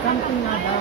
Something na daw.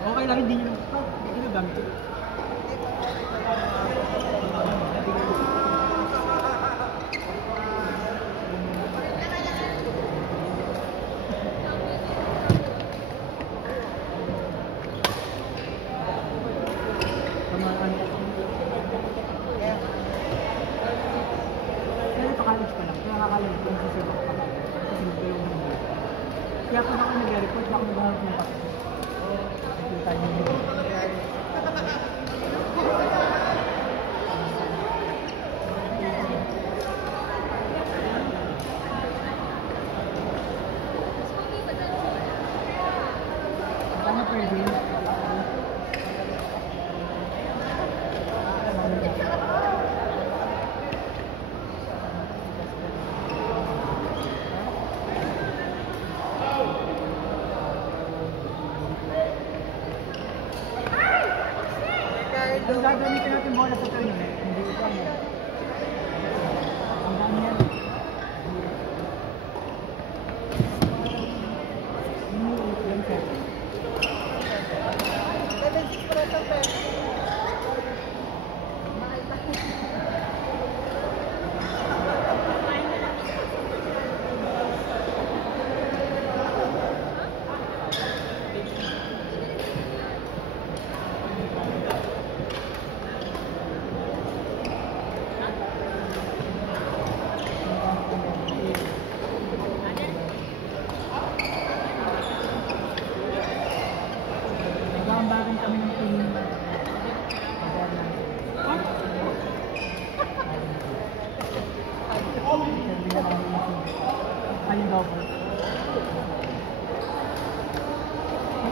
Okay lang, hindi nyo gamit. Kaya kung ako nag-report, baka maghanap ng papel. Nakikita niyo yun. Tama pwede. Ang gagamitin natin bola sa tournament, hindi ito ano. Ang dami yan. Hindi ito yan, sir. Nagbabagan kami ng team. Ayun daw po.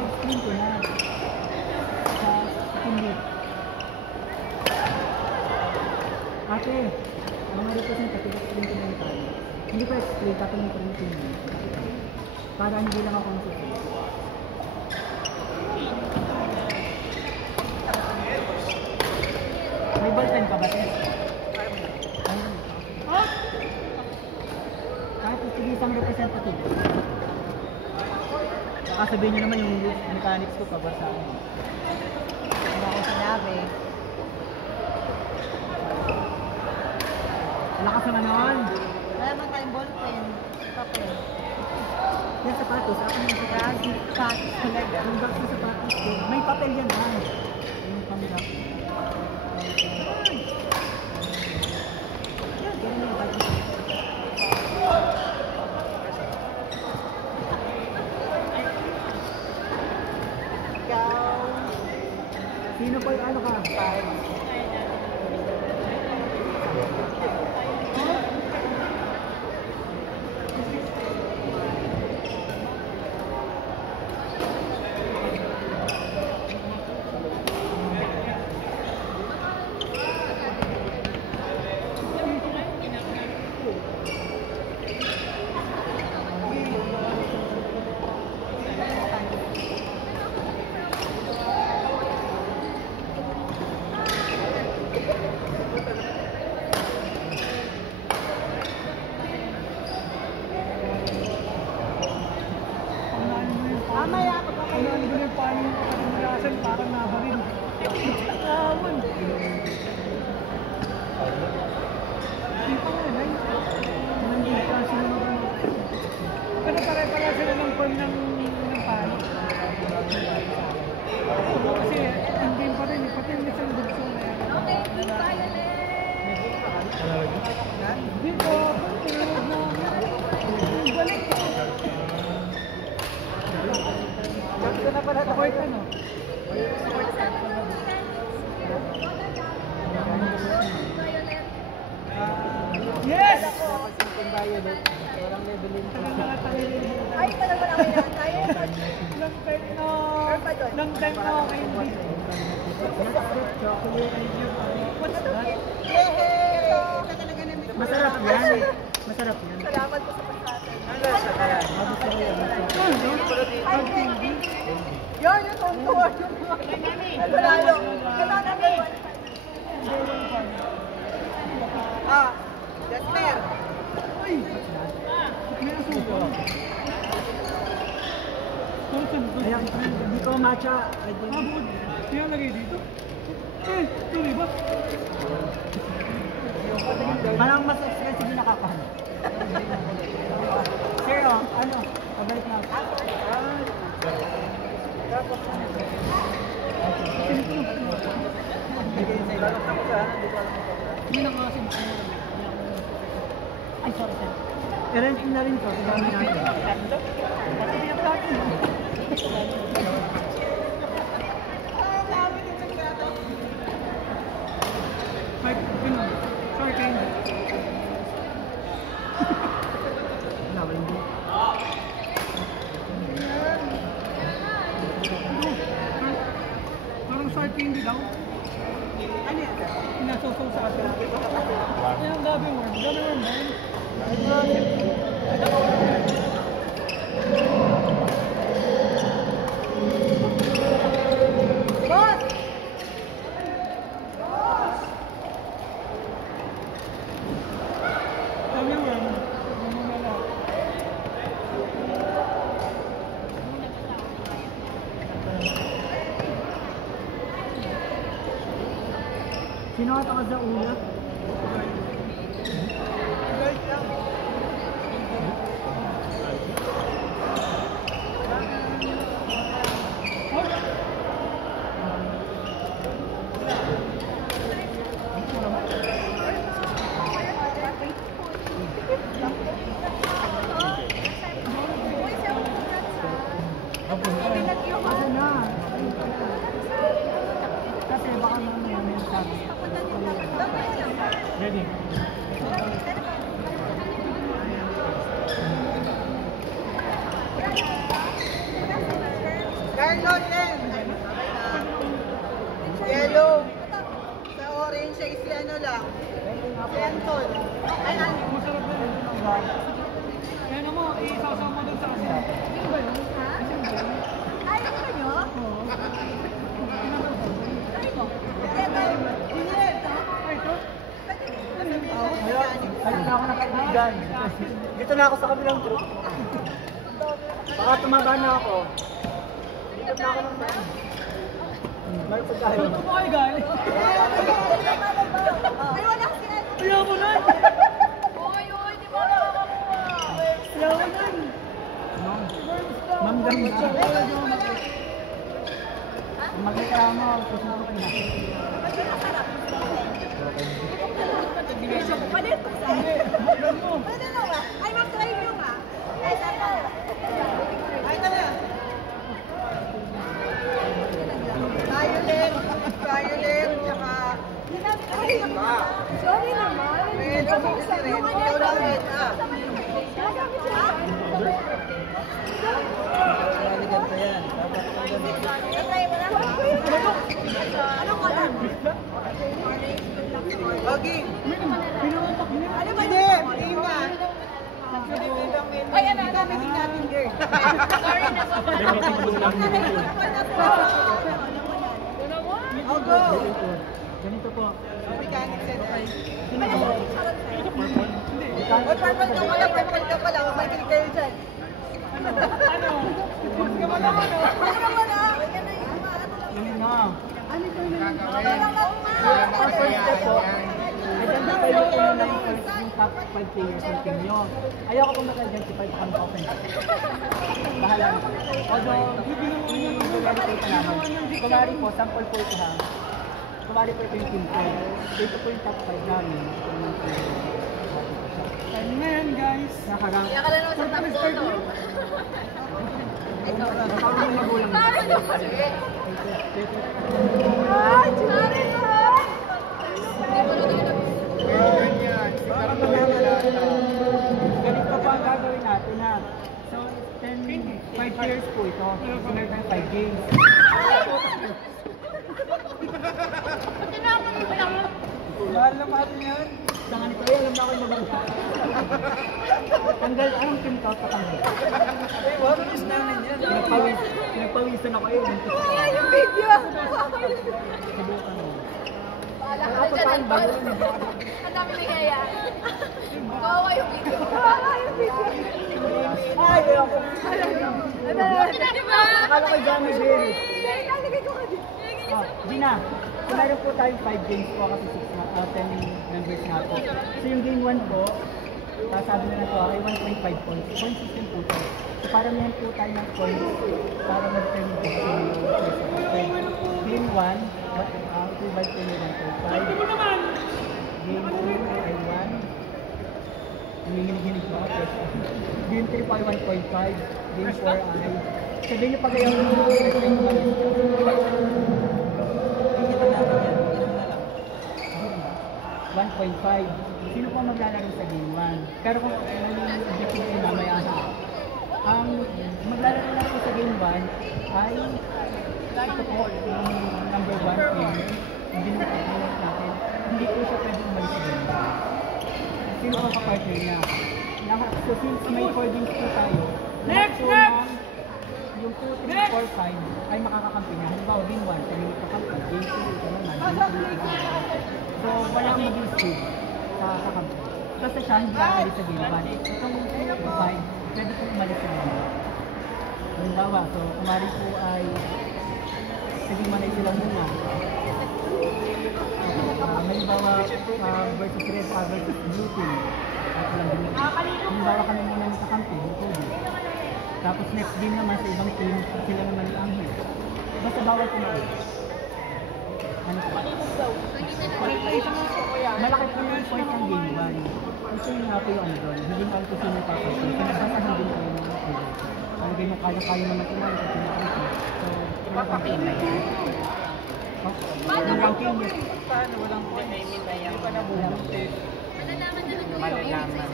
Explain ko na. Sa hindi. Ate, mga representative, explain ko na yung tayo. Hindi ko explain, tatanong ko rin yung team. Para hindi lang ako masipin. May ballpen ka ba, Tess? Kahit sige isang representative. Sabihin nyo naman yung mechanics ko pa ba sa akin? Wala ko sinabi. Wala ka sa nanon. Wala naman tayong ballpen. Papel. Yan sapatos, ako yung sapatos. Sapatos talaga. Yung box na sapatos ko, may papel yan ah. Yung pangilap. Yan, ganyan yung sapatos. Sino po yung ano ka? Mamaya ako pa kayo. Ano yung paano yung katulasan parang nabarin. Awan. Hindi pa nga, ay. Nandito ka sila ng pero pare-pare sila ng form ng paano. Kasi hindi pa rin, pati yung isang dugso na yan. Okay, Pink Violet. Dito, tulog mo. Balik. Gusto na pala support ano? Yes! Ay, pala wala kayo na tayo. Lang time no, kay hindi. Masarap yan. Masarap yan. Salamat po sa pagkakataon. Yun, yung tontuwa. Panalo. Panalo. Ah, Jasper. Uy! May asuko. Ayan, hindi ko matcha. Abod. Kaya lagay dito? Eh, tuloy ba? Parang mas expensive yung nakapahan. Sir, oh, ano? Pabalik na. Hindi na kasi. Ay, sorry, sir. I-rent na rin to. Dami natin. Pati pinapatid mo. Sorry, kayo. Wala, wala hindi. Parang short candy daw. Ano yan? Inasosaw sa atin. Yan ang gabi worm. Gabi worm ba yun? Boss! Gabi worm. Sino ka sa ulo? Ano na? baka mamaya may sabi. Ready? Carlo, Len. Yellow. Sa orange ay si ano lang. Si Anton. Ay, ano? Masarap na yung tanggal. Kaya mo, isasaw mo dun sa asin. Ano ba yun? Ha? Ay, ano ba nyo? Oo. Try mo. Ito. Ito. Ito? Ayun. Ayun na ako nakaibigan. Dito na ako sa kabilang group. Baka tumaba na ako. Dito na ako ng bayan. Marapag tayo. Ito po kayo guys. Ay, wala kasi ano. Ayaw mo nun! Oy, oy, di ba nakakakuha? Ayaw mo nun! Ma'am ganda. Magreklamo. Susunod ka na. Palit ko sa Ano na ba? Ay, mag-try nyo nga. Ay, sana. Ay, tala. Violet, tsaka... Sorry naman. Red, si Red. Ikaw lang Red, ah. Ganito yan. Try mo na. Anong kalan? Okay. Ano ba Hindi, yun? game na. Ay, ano? Gamitin natin, girl. Sorry na po. I'll go. Ganito po. Mechanics and I. Oy, purple ka pala, purple ka pala. May kilig kayo dyan. Ano? Mas ka man naman, oh. Ano ka pala? Ay, ano yung ano lang. Yun na. Ano lang lang. Ang first step po, identify nyo kung ano yung top 5 players ng team nyo. Ayoko pong maka-identify kung ano offense. Bahala na. Although, i-evaluate na namin. Kumari po, sample po ito ha. Kumari po ito yung team ko. Ito po yung top 5 namin. Time na yan, guys. Nakagang. Kaya ka lang naman sa top solo. Nakawin yung magulang. Sorry naman. Ay, sorry naman. Ganito pa ang gagawin natin ha. So, 5 years po ito. So, meron tayong 5 games. Mahal na mahal yan. Sa ganito ay alam na ako yung magulang. Tanggal, anong team ka patanggal? Ay, wala miss namin yan. Pinagpawisan ako yun. Ay, yung video. Subukan mo. Wala ka na dyan, Anton. Ang dami nangyayari. Kawawa yung video. Kawawa yung video. Ay, ayoko. Diba? Akala ko yung gamit din. Lalagay ko ka din. Gina, so meron po tayong 5 games po kasi 10 members nga po. So yung game 1 po, sabi na to ay 1.5 points. Point system po ito. So para meron po tayo ng points para mag-determine po sa game 1, 2 by 2 na 1.5. Game 2 ay 1. Humihinig-hinig po ako. Game 3 po ay 1.5. Game 4 ay... Sabihin niyo pag ayaw mo $1.5. Sino po maglalaro sa game 1? Pero kung ano yung objective ay mamaya na. Ang maglalaro lang po sa game 1 ay ito po yung number 1 team. Hindi natin. Hindi po siya pwede umalis sa game 1. Sino ang kapartner niya? So since may 4 games po tayo, next! Yung 2, 3, 4, 5 ay makakakampi niya. Halimbawa, game 1, kami magkakampi. Game 2, ito naman. So, wala ang maging speed sa kakampi. Kasi siya, hindi aalis sa game 1. Itong 5, pwede po umalis sa game 1. Halimbawa, so, kumari po ay sa game 1 ay sila muna. Halimbawa, versus red, versus blue team. Halimbawa kami muna ng kakampi, yung Kobe. Tapos next game naman sa ibang team, sila naman yung Angel. Basta bawal kumain. Ano po? Malaki po yung point ng game 1. Gusto nyo nga po yung ano doon. Hindi mo alam kung sino tapos. So, pinabasahan din kayo ng mga player. Kung hindi mo kaya naman kumain sa pinakita. So, pinapakita na yan. Yung round Genius. Paano? Walang point. Hindi pa nabubuti. Malalaman na lang yung Malalaman.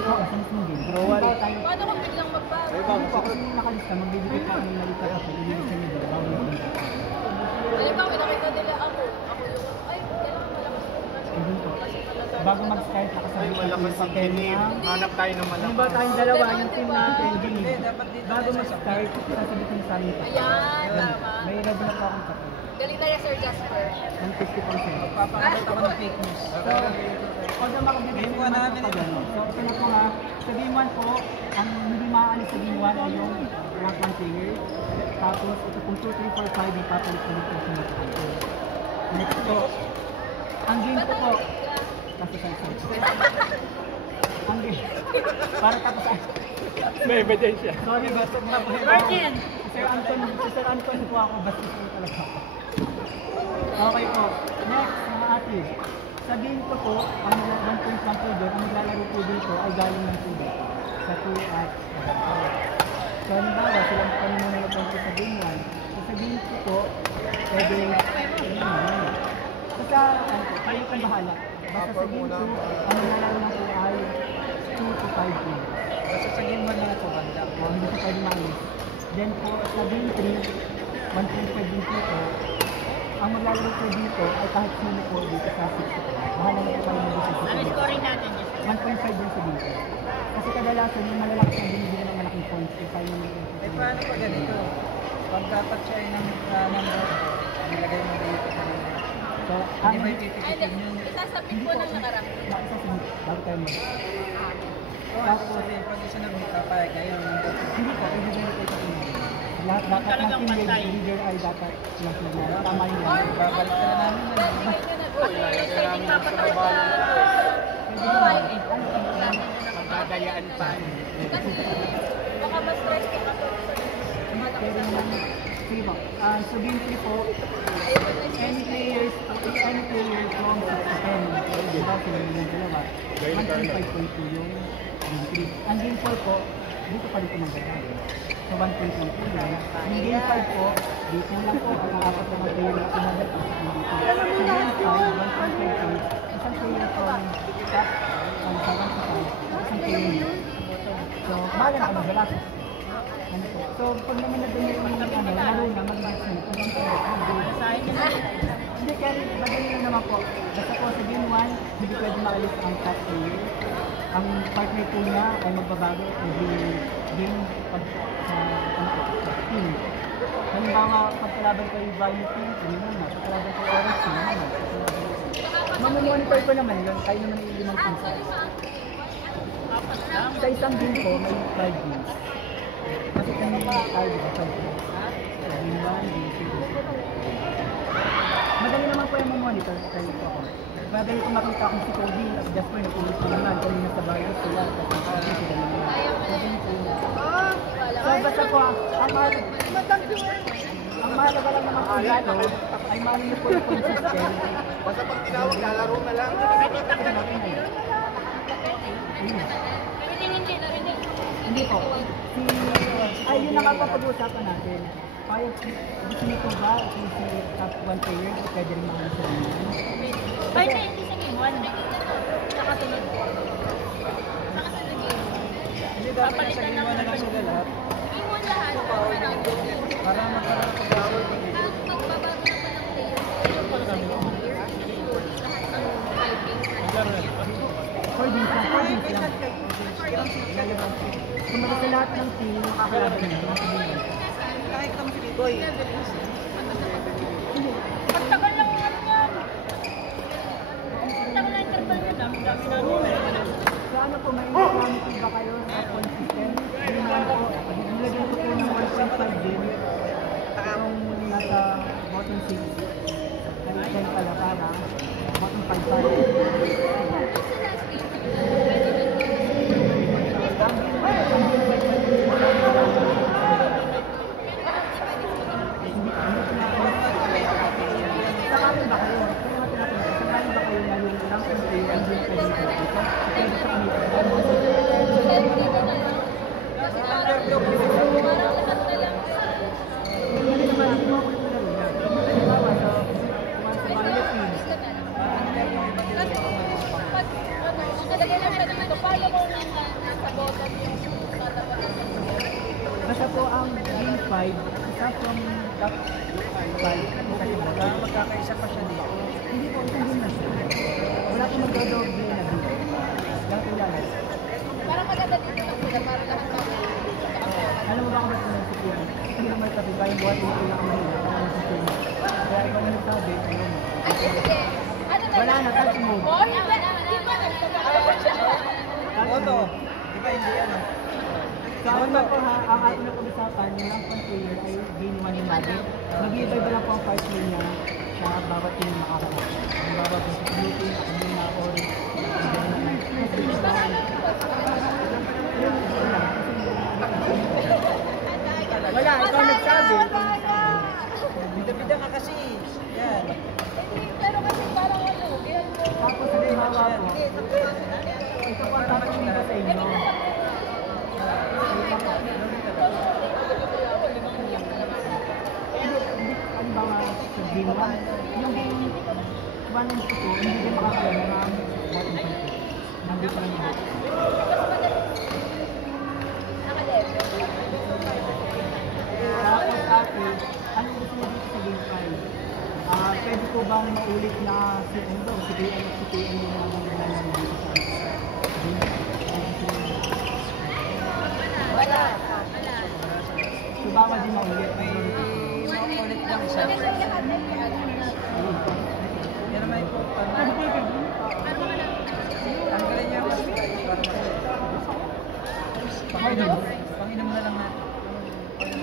Draw, sa mismong game. Draw tayo. Paano kung biglang magbago? Ano po, kasi yung nakalista, magbibigay pa kami mali para sa ibig sa nila. Alam ba, nakita nila ako. Ako yung, ay, kailangan malakas. Hindi po. Bago mag-start, nakasabi Ay, ko malakas yung ang dilim. Hanap tayo ng Ano ba malakas. tayong dalawa, yung team natin, Hindi, Jimmy. dapat dito. Bago mag-start, sasabi ko sa amin pa. Ayan, tama. May red na po akong kape. Galing tayo, Sir Jasper. 150%. Papakalat ako ng fake news. So, although makabibigay Game naman one po natin. pag ano. So, ito na po nga. Sa game 1 po, ang hindi maaalis sa game 1 ay yung rank 1 player. Tapos, ito pong 2, 3, 4, 5, ipapalit-palit po sa mga player. Next po, ang game po po, kasi sa ang game, para tapos ay, May ebidensya. sorry, basta na po. Virgin! Sir Anton po ako, basta po talaga ako. Okay po. Next, mga ate. Sa game ko po, ang 1.1 po doon, ang naglalaro po dito ay galing ng po dito. Sa 2 at 4. So, halimbawa, silang panunod po sa game 1. So, sa game ko po, pwede, basta, kayo kang bahala. Basta sa game 2, ang naglalaro na po ay 2 to 5 games. Basta sa game 1 na ito, banda. Hindi siya pwede maalis. Then po, sa game 3, 1.5 din po ito. Ang maglalaro po dito ay kahit sino po dito sa 6. Bahala na po kayo mag-isip. Ano scoring natin? 1.5 din sa dito. Kasi kadalasan yung malalaki ang binibigyan ng malaking points. Kaya tayo yung Eh, paano pa ganito? Pag dapat siya ay ng number, nilagay mo dito sa number. So, Hindi ba Ay, ipipitikin yun? isasabit ko lang nakarap. Nakasasunod. Bago tayo mag... Oo, tapos sabihin, pag isa nag papayag kayo, number. Hindi po, ibibigay ko sa inyo. Lahat dapat ng team leader ay dapat lang sila. Tama yun. Babalik ka na namin yan. Training dapat ako sa... Magdadayaan pa. Baka mas stress ka pa. Pero naman, sige po. So game 3 po, any players from 6 to 10, diba sila yung dalawa, 1.5.2 yung game 3. Ang game 4 po, dito pa dito ng gano'n. So 1.1 po yun. Yung game 5 po, dito lang po, ang apat na mga player na tumagal po sa game 2. So game 5, 1.5 points, isang player from top, sa 1 to 5, isang player yun. So, bahala na ako mag-galak. Ano po? So, pag naman nandun yung laro na, mag-match na. Kung ang hindi, kaya madali lang naman po. Basta po sa game 1, hindi pwede makalis ang top player. Ang partner po niya ay magbabago every game pag sa team. Halimbawa, pagkalaban kayo value team, ano naman, pagkalaban kayo oras team, ano naman. Mamamonitor ko naman yun, kayo naman yung limang team sa. Sa isang game po, may 5 games. Kasi kami tayo, diba? 5 games. Game 1, game 2. Madali naman po yung monitor kayo po ako. Madali ko makita kung si Cody at Jasper napulit na naman kung nasa bayos sila. Kasi sila naman. So basta po, ang mahalaga lang naman po dito ay mali niyo po yung consistent. Basta pag tinawag, lalaro na lang. Hindi po. Ay, yun ang kapag-uusapan natin. Kaya, gusto niyo po ba si top 1 player pwede rin mga sa inyo? Kahit na hindi sa game 1, nakasunod. Nakasunod game. Hindi dapat nasa game 1 na lang sila lahat. Game 1 lahat. Para magkaroon ng pag-awal ng game. Ang pagbabago naman ng players, yung policy ng players, lahat ng 5 games na 4 games lang, 4 games lang. Kumbaga sa lahat ng team, nakakalaban nila, nasa game 1. Kahit kami si Boy. Pagtagal lang ang ano niya. Pagtagal lang interval niya, dami-dami namin. So ano po, may informative ba kayo sa consistent? Game 1 po, nilagyan ko po ng 1.5 game. Itong nasa bottom 6. Ay, 10 pala para bottom 5 para. Sakaling ba kayo? Sakaling ba kayo lalo lang kung kayo ang din kayo dito? Pwede sa kanito. Kasi parang lahat na lang. Hindi naman ako ako yung laro na. Halimbawa, sa mga Sa from top 5. Magkakaisa pa siya dito. Hindi po, isang game na siya. Wala po magdodoble na game. Lang kilala. Parang maganda dito lang sila para lahat ng Alam mo ba kung ba't naisip yan? Hindi naman sabi ba yung buhat yung pinakamahila? Kaya naisip yun. Kaya ikaw na nagsabi, ano mo? Ay, hindi. Ano na? Wala na, touch mode. Oh, hindi na. Di ba nagsasabi siya? Touch Oto, mode. di ba hindi yan ah? Sa ano na po ha, ang ating na pag-usapan, yung ang controller ay game one yung magic. Nag-iiba lang po ang parts niya sa bawat team na makakala. Ang bawat yung security, Akimina, Ori, wala, ikaw nagsabi. Bida-bida ka kasi. Yan. Pero kasi parang ano, Tapos hindi hawa po. Ito po ang tatanungin ko sa inyo. Hindi, ano ba nga sa game 1? Yung game 1 and 2, hindi din makakalala na ang what and control. Nandito lang yun. Tapos ate, ano gusto niyo dito sa game 5? Pwede po bang maulit na si ano daw, si PM at si PM yung mga naglalaro dito sa game? wala. So bawal din maulit. Maulit lang siya. Yan naman po. Tanggalin niya ako. Panginom na lang natin.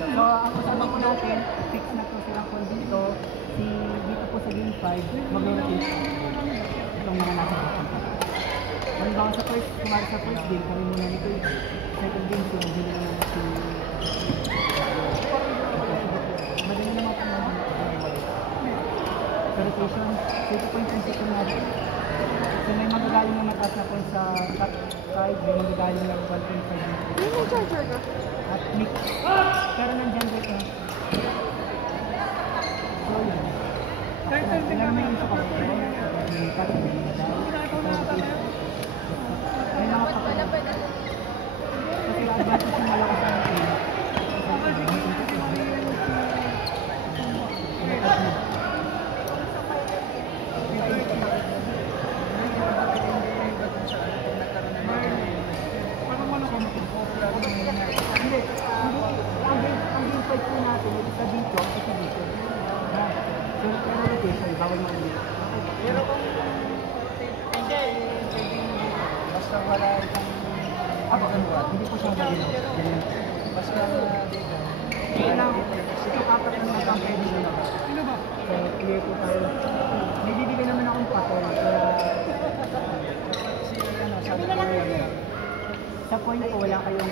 So ang usapan po natin, fix na po silang call dito. Dito po sa game 5, mag-rotate itong mga nasa kapag. Halimbawa sa first, kumari sa first game, kami muna ni Kuya. Second game, so hindi na naman si... Madali naman po naman. Sa rotation, so ito po yung transition natin. So may magagaling na mataas na po sa top 5, may magagaling na 1.5. At mix. Pero nandiyan ko ito. So yun. Alam mo yung isa ko. May parang may mga pakala. Kasi advantage yung malakas ang team. Hindi. Ang game fight po natin, isa dito, isa dito. So, pero rotation, bawal mo ulit. Pero kung hindi, basta wala isang Hindi po siya gagawin. basta dito. Kailang, itong apat na mga pang pwede nyo. So, clear po tayo. May bibigyan naman akong patol. Kaya, Sabi ko sa point ko, wala kayong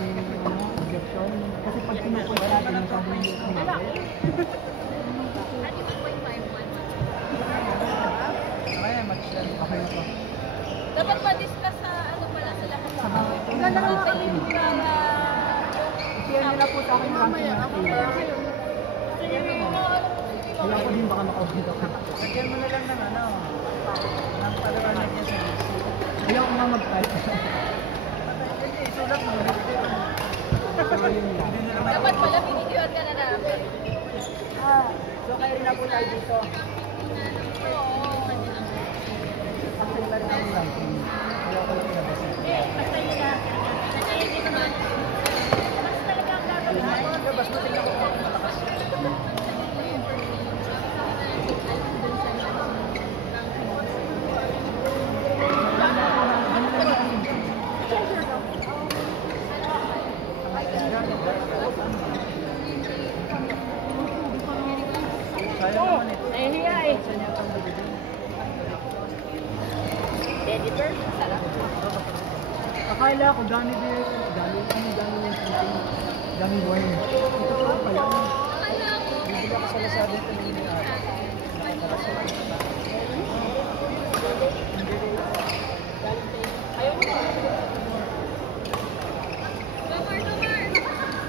objection. Kasi pag pinupoint natin, masyadong yung kaya match yan. okay na po. Dapat ma-discuss sa ano pala sila kung Sa bawat Ang ganda ng talim para... i-share nyo na po sa akin yung ranking natin. Kaya ko din baka makaubit ako. Lagyan mo na lang ng ano, ng paliwanag niya sa list. Ayaw ko nga mag-type. Hindi, sulat mo. So, yun lang. Dapat pala binigyan ka na namin. So, kaya rin na po tayo dito. Actually, meron akong ranking. Kaya ko lang pinabasa. Bas mo tingnan ko kung malakas. Sayang naman ito. Nahihiya eh. Editor, sarap. Akala ko dami din, dami worm. Ito pa pala. Bibili ako sa Lazada ito yung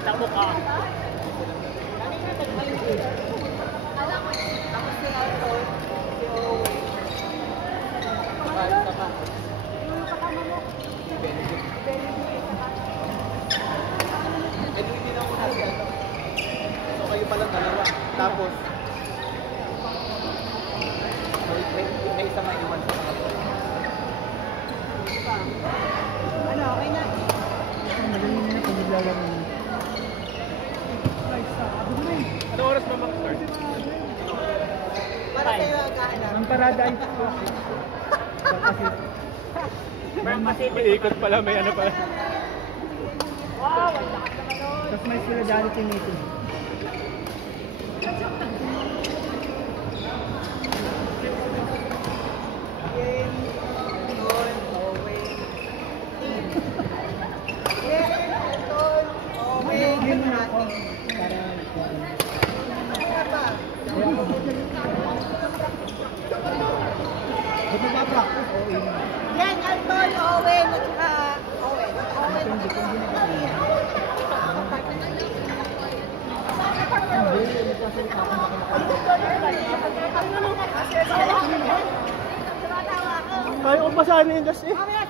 Takbo ka. So kayo pala talaga. basta maiwan sa mga. Ano, okay na? Magaling na pag naglalaro na. Ano oras ba mag-start? Para sa'yo, kaano? Ang parada ay kasi Iikot pala, may ano pala. Wow, ang lakas naman nun. tapos may solidarity meeting. Hindi mo na ako para Ba't nagpa-practice? Oo, yun. Yan, Anton, Owen, at saka Owen. Owen, Hindi ko hindi Tumatawa ako. Kaya ko pa sana yung gas eh. Mamaya,